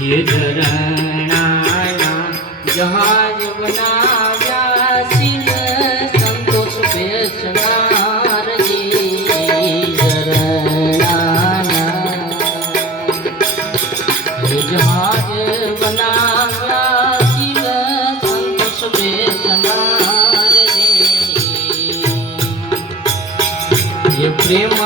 ये झरना जहाज बनाया सिंह संतोष बेसनार जी झरना ये जहाज बनाया सिंह संतोष बेसनार जी ये प्रेम